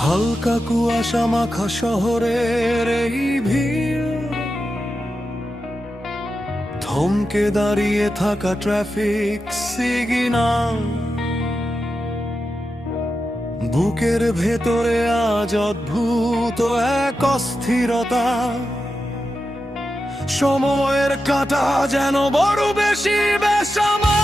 হালকা কুয়াশা মাখা শহরের এই ভিড়, থমকে দাঁড়িয়ে থাকা ট্রাফিক সিগন্যাল, বুকের ভেতরে আজ অদ্ভুত এক অস্থিরতা। সময়ের কাঁটা যেন বড় বেশি বেসামাল।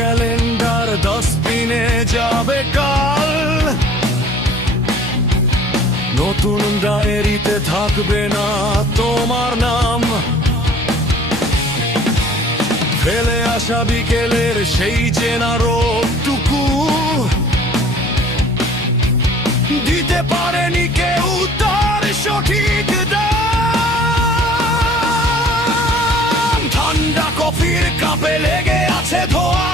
ক্যালেন্ডার 10 দিনে যাবে কাল, নতুন ডায়েরিতে থাকবে না তোমার নাম। ফেলে আসা বিকেলের সেই চেনা রোদটুকু দিতে পারেনি কেউ তার সঠিক দাম। ঠান্ডা কফির কাপে লেগে আছে ধোয়া,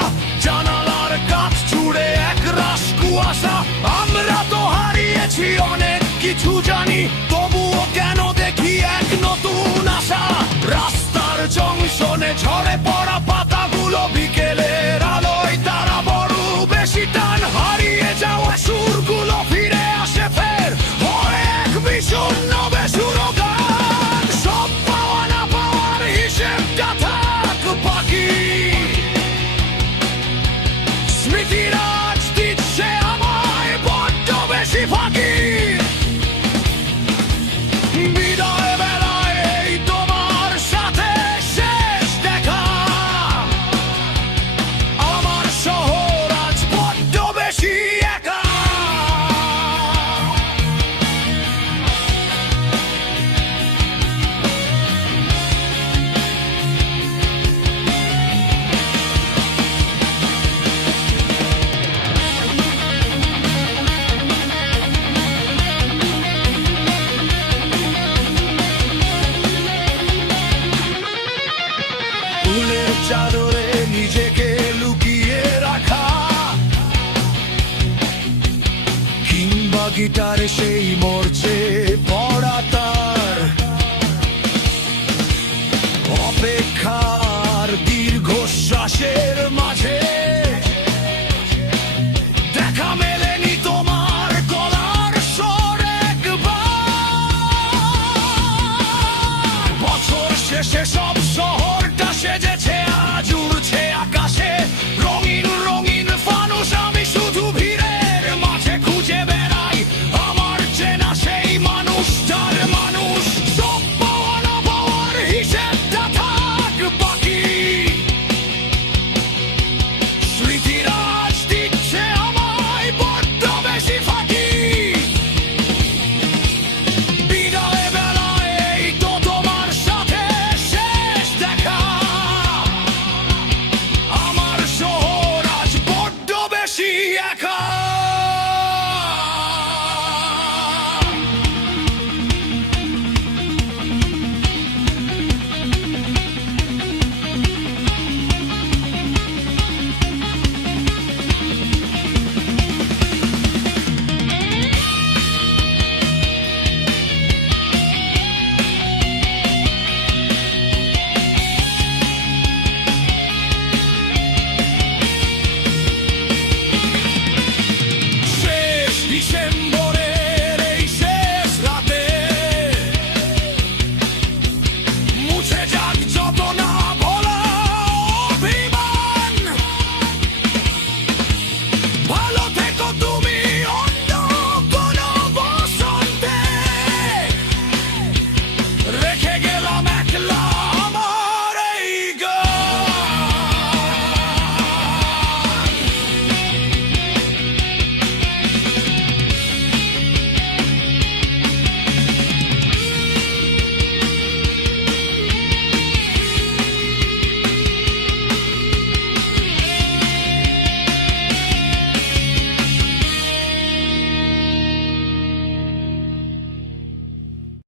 জানালার কাঁচ ছুড়ে এক রাশ কুয়াশা। আমরা তো হারিয়েছি অনেক কিছু জানি, তবুও কেন দেখি এক নতুন আশা। রাস্তার জংশনে ঝরে পড়া পাতাগুলো বিকেলের আলোয় তারা বড় বেশি টান। হারিয়ে যাওয়া সুরগুলো ফিরে আসে ফের, হয় এক বিষণ্ণ বেসুর গান। সব পাওয়া না পাওয়ার হিসেবটা থাক বাকি, স্মৃতিরাজ দিচ্ছে আমায় বড্ড বেশি ফাঁকি। বিদায় বেলায় এই তোমার সাথে শেষ দেখা, আমার শহর আজ বড্ড বেশি একা। ফুলের চাদরে নিজেকে লুকিয়ে রাখা, কিংবা গিটারে সেই মরচে পড়া তার। অপেক্ষার দীর্ঘশ্বাসের